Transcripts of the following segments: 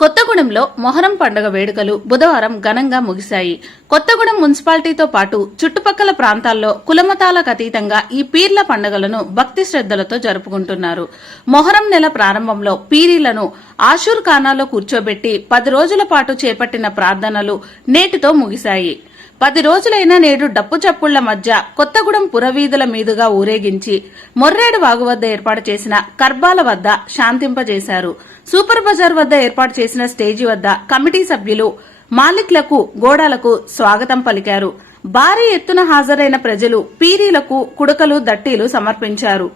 కొత్తగూడెంలో మొహరం పండుగ వేడుకలు బుధవారం ఘనంగా ముగిశాయి. కొత్తగూడెం మున్సిపాలిటీతో పాటు చుట్టుపక్కల ప్రాంతాల్లో కులమతాలకు అతీతంగా ఈ పీర్ల పండుగలను భక్తి శ్రద్దలతో జరుపుకుంటున్నారు. మొహరం నెల ప్రారంభంలో పీరీలను ఆషూర్ ఖానాలో కూర్చోబెట్టి 10 రోజుల పాటు చేపట్టిన ప్రార్థనలు నేటితో ముగిశాయి. 10 రోజులైన నేడు డప్పు చప్పుళ్ల మధ్య కొత్తగూడెం పురవీధుల మీదుగా ఊరేగించి మొర్రేడు వాగు వద్ద ఏర్పాటు చేసిన కర్బాల వద్ద శాంతింపజేశారు. సూపర్ బజార్ వద్ద ఏర్పాటు చేసిన స్టేజి వద్ద కమిటీ సభ్యులు మాలిక్లకు గోడాలకు స్వాగతం పలికారు. భారీ ఎత్తున హాజరైన ప్రజలు పీరీలకు కుడకలు దట్టీలు సమర్పించారు.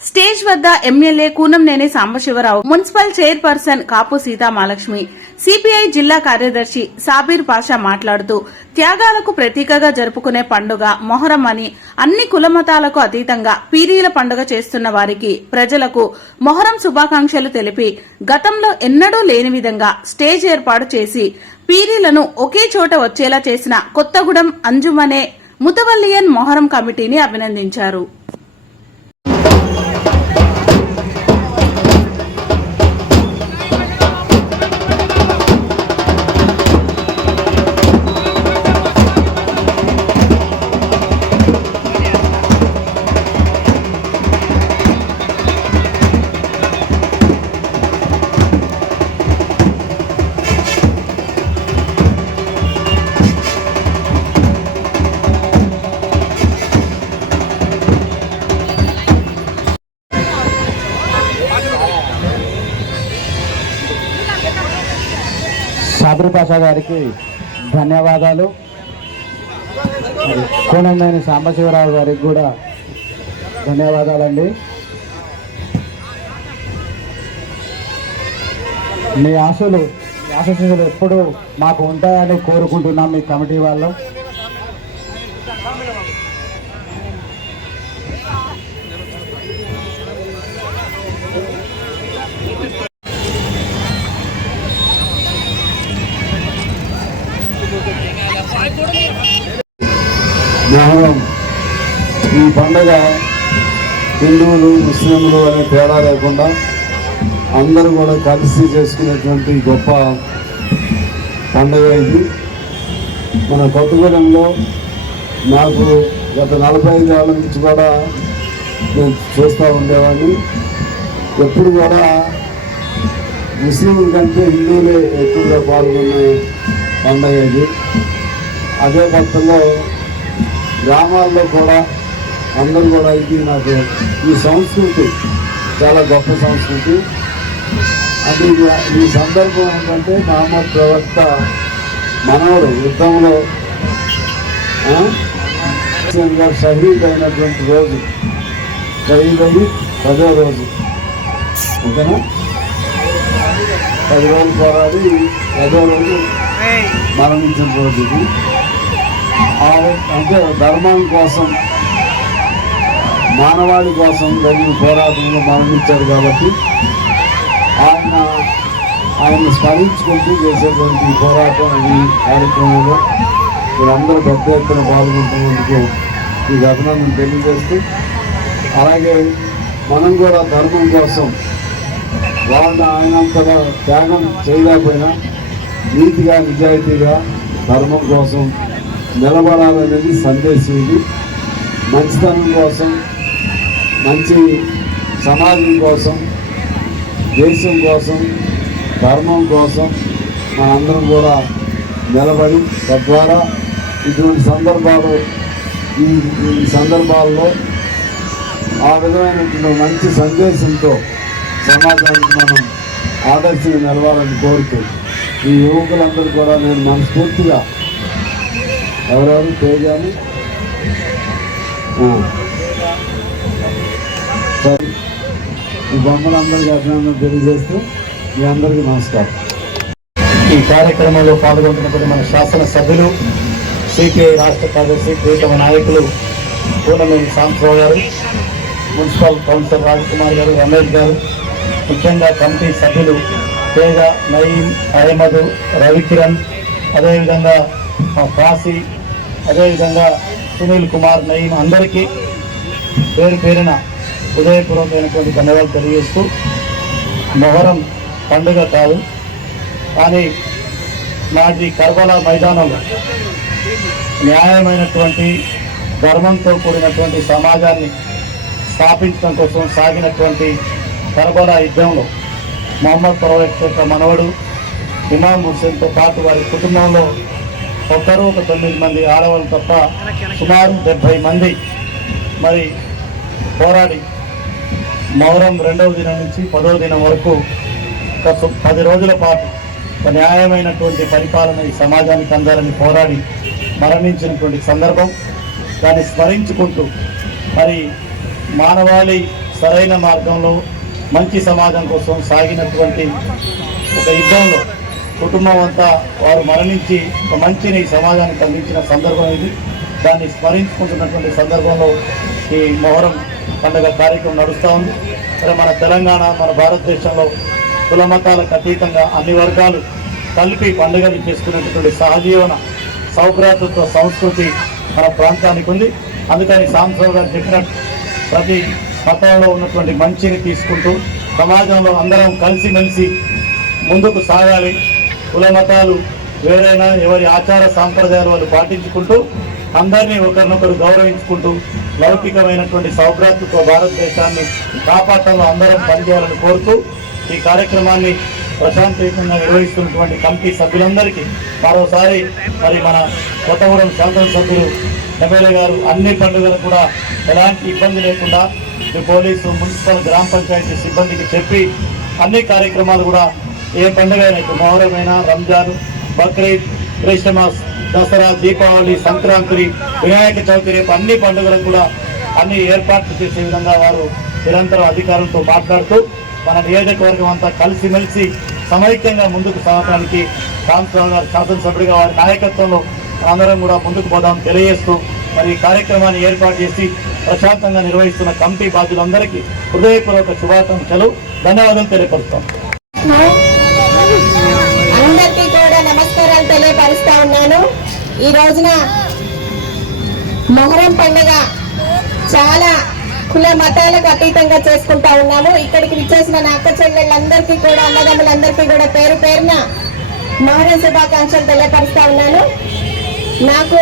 స్టేజ్ వద్ద MLA Koonamneni Sambasiva Rao, municipal chairperson Kapu Seethamahalakshmi, CPI జిల్లా కార్యదర్శి సాబీర్ పాషా మాట్లాడుతూ త్యాగాలకు ప్రతీకగా జరుపుకునే పండుగ మొహరం అని, అన్ని కులమతాలకు అతీతంగా పీరీల పండుగ చేస్తున్న వారికి ప్రజలకు మొహరం శుభాకాంక్షలు తెలిపి గతంలో ఎన్నడూ లేని విధంగా స్టేజ్ ఏర్పాటు చేసి పీరీలను ఒకే చోట వచ్చేలా చేసిన కొత్తగూడెం అంజుమనే ముతవల్లియన్ మొహరం కమిటీని అభినందించారు. సాబీర్ పాషా గారికి ధన్యవాదాలు. కూనంనేని సాంబశివరావు గారికి కూడా ధన్యవాదాలండి. మీ ఆశీస్సులు ఎప్పుడు మాకు ఉంటాయని కోరుకుంటున్నాం. మీ కమిటీ వాళ్ళు మొహరం ఈ పండుగ హిందువులు ముస్లింలు అనే తేడా లేకుండా అందరూ కూడా కలిసి చేసుకునేటువంటి గొప్ప పండుగ ఇది. మన కొత్తగూడెంలో నాకు గత 45 ఏళ్ల నుంచి కూడా నేను చూస్తూ ఉండేవాడిని. ఎప్పుడు కూడా ముస్లింల కంటే హిందువులే ఎక్కువగా పాల్గొనే పండుగ ఇది. అదే మొత్తంలో గ్రామాల్లో కూడా అందరూ కూడా ఇది నాకు ఈ సంస్కృతి చాలా గొప్ప సంస్కృతి. అది ఈ సందర్భం ఏంటంటే మహమ్మద్ ప్రవక్త మనవడు యుద్ధంలో షహీద్ అయినటువంటి రోజు, షహీద్ అయ్యి 10వ రోజు, ఓకేనా, 10 రోజులు పోరాడి 10వ రోజు మరణించిన రోజు ఇది. అంటే ధర్మం కోసం, మానవాళి కోసం జరిగిన పోరాటంలో మరణించారు కాబట్టి ఆయన స్మరించుకుంటూ చేసేటువంటి పోరాటం ఈ కార్యక్రమంలో మీరందరూ పెద్ద ఎత్తున పాల్గొంటున్నందుకు మీకు అభినందన తెలియజేస్తూ, అలాగే మనం కూడా ధర్మం కోసం ఆయనంతగా త్యాగం చేయలేకపోయినా నీతిగా నిజాయితీగా ధర్మం కోసం నిలబడాలనేది సందేశం ఇది. మంచితనం కోసం, మంచి సమాజం కోసం, దేశం కోసం, ధర్మం కోసం మనందరం కూడా నిలబడి తద్వారా ఇటువంటి ఈ సందర్భాల్లో ఆ విధమైనటువంటి మంచి సందేశంతో సమాజానికి మనం ఆదర్శంగా నిలవాలని కోరుతూ ఈ యువకులందరూ కూడా నేను మనస్ఫూర్తిగా ఎవరెవరు తేజాని సరే ఈ బొమ్మలందరికీ అభినందనలు తెలియజేస్తూ మీ అందరికీ నమస్కారం. ఈ కార్యక్రమంలో పాల్గొంటున్నప్పుడు మన శాసనసభ్యులు, సిపిఐ రాష్ట్ర కార్యదర్శి, ప్రియతమ నాయకులు కూనంనేని సాంబశివరావు గారు, మున్సిపల్ కౌన్సిలర్ రాజకుమార్ గారు, రమేష్ గారు, ముఖ్యంగా కమిటీ సభ్యులు తేజ, నయీం, అహ్మద్, రవికిరణ్, అదేవిధంగా కాశీ, అదేవిధంగా సునీల్ కుమార్, నయీం అందరికీ పేరు పేరున హృదయపూర్వకమైనటువంటి ధన్యవాదాలు తెలియజేస్తూ, మొహరం పండుగ కాదు, కానీ నాటి కర్బలా మైదానంలో న్యాయమైనటువంటి ధర్మంతో కూడినటువంటి సమాజాన్ని స్థాపించడం కోసం సాగినటువంటి కర్బలా యుద్ధంలో మొహమ్మద్ ప్రవక్త యొక్క మనవడు ఇమాం హుస్సేన్తో పాటు వారి కుటుంబంలో ఒక్కరు ఒక 9 మంది ఆడవాళ్ళు తప్ప సుమారు 70 మంది మరి పోరాడి మొహరం 2వ దినం నుంచి 10వ దినం వరకు 10 రోజుల పాటు ఒక న్యాయమైనటువంటి పరిపాలన ఈ సమాజానికి అందాలని పోరాడి మరణించినటువంటి సందర్భం. దాన్ని స్మరించుకుంటూ మరి మానవాళి సరైన మార్గంలో మంచి సమాజం కోసం సాగినటువంటి ఒక యుద్ధంలో కుటుంబం అంతా వారు మరణించి ఒక మంచిని సమాజానికి అందించిన సందర్భం ఇది. దాన్ని స్మరించుకుంటున్నటువంటి సందర్భంలో ఈ మొహరం పండుగ కార్యక్రమం నడుస్తూ ఉంది. మరి మన తెలంగాణ, మన భారతదేశంలో కుల మతాలకు అతీతంగా అన్ని వర్గాలు కలిపి పండుగలు చేసుకునేటటువంటి సహజీవన సౌభ్రాతృత్వ సంస్కృతి మన ప్రాంతానికి ఉంది. అందుకని సాంసరావు గారు చెప్పినట్టు ప్రతి మతంలో ఉన్నటువంటి మంచిని తీసుకుంటూ సమాజంలో అందరం కలిసిమెలిసి ముందుకు సాగాలి. కుల మతాలు వేరైనా ఎవరి ఆచార సాంప్రదాయాలు వాళ్ళు పాటించుకుంటూ అందరినీ ఒకరినొకరు గౌరవించుకుంటూ లౌకికమైనటువంటి సౌభ్రాతృత్వ భారతదేశాన్ని కాపాడటంలో అందరం పనిచేయాలని కోరుతూ ఈ కార్యక్రమాన్ని ప్రశాంతంగా నిర్వహిస్తున్నటువంటి కమిటీ సభ్యులందరికీ మరోసారి మరి మన కొత్తగూడెం శాసనసభ్యులు ఎమ్మెల్యే గారు అన్ని పండుగలు కూడా ఎలాంటి ఇబ్బంది లేకుండా పోలీసు, మున్సిపల్, గ్రామ పంచాయతీ సిబ్బందికి చెప్పి అన్ని కార్యక్రమాలు కూడా ఏ పండుగ అయినా ఇప్పుడు మొహరమైనా, రంజాన్, బక్రీద్, క్రిస్టమస్, దసరా, దీపావళి, సంక్రాంతి, వినాయక చవితి రేపు అన్ని పండుగలకు కూడా అన్ని ఏర్పాట్లు చేసే విధంగా వారు నిరంతరం అధికారులతో మాట్లాడుతూ మన నియోజకవర్గం అంతా కలిసిమెలిసి సమైక్యంగా ముందుకు సాగడానికి సాంసరావు గారు శాసనసభ్యుడిగా వారి నాయకత్వంలో అందరం కూడా ముందుకు పోదాం తెలియజేస్తూ మరి ఈ కార్యక్రమాన్ని ఏర్పాటు చేసి ప్రశాంతంగా నిర్వహిస్తున్న కమిటీ బాధ్యులందరికీ హృదయపూర్వక శుభాకాంక్షలు, ధన్యవాదాలు తెలియపరుస్తాం. అందరికీ కూడా నమస్కారాలు తెలియపరుస్తా ఉన్నాను. ఈ రోజున మొహరం పండుగ చాలా కుల మతాలకు అతీతంగా చేసుకుంటా ఉన్నాము. ఇక్కడికి విచ్చేసిన నా అక్క చెల్లెళ్ళందరికీ కూడా, అన్నదమ్ములందరికీ కూడా పేరు పేరున మొహరం శుభాకాంక్షలు తెలియపరుస్తా ఉన్నాను. నాకు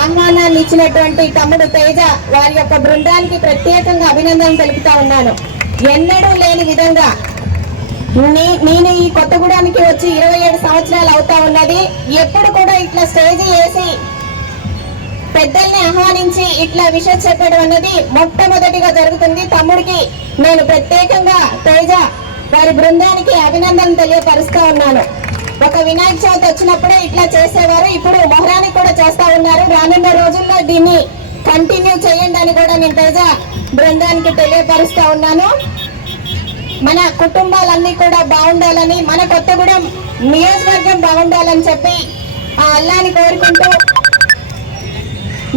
ఆహ్వానాన్ని ఇచ్చినటువంటి తమ్ముడు తేజ వారి యొక్క బృందానికి ప్రత్యేకంగా అభినందనలు తెలుపుతా ఉన్నాను. ఎన్నడూ లేని విధంగా నేను ఈ కొత్తగూడానికి వచ్చి 27 సంవత్సరాలు అవుతా ఉన్నది. ఎప్పుడు కూడా ఇట్లా స్టేజ్ వేసి పెద్దల్ని ఆహ్వానించి ఇట్లా విషయం చెప్పడం అనేది మొట్టమొదటిగా జరుగుతుంది. తమ్ముడికి నేను ప్రత్యేకంగా తేజ వారి బృందానికి అభినందనలు తెలియపరుస్తా ఉన్నాను. ఒక వినాయక చవితి వచ్చినప్పుడే ఇట్లా చేసేవారు, ఇప్పుడు మొహరానికి కూడా చేస్తా ఉన్నారు. రానున్న రోజుల్లో దీన్ని కంటిన్యూ చేయండి అని కూడా నేను తేజ బృందానికి తెలియపరుస్తా ఉన్నాను. మన కుటుంబాలన్నీ కూడా బాగుండాలని, మన కొత్తగూడెం నియోజకవర్గం బాగుండాలని చెప్పి ఆ అల్లాని కోరుకుంటూ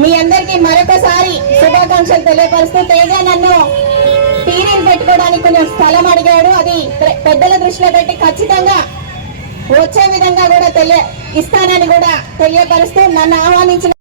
మీ అందరికీ మరొకసారి శుభాకాంక్షలు తెలియపరుస్తూ, తేజ నన్ను టీవీని పెట్టుకోవడానికి కొంచెం స్థలం అడిగాడు. అది పెద్దల దృష్టిలో పెట్టి ఖచ్చితంగా వచ్చే విధంగా కూడా ఇస్తానని కూడా తెలియపరుస్తూ నన్ను ఆహ్వానించిన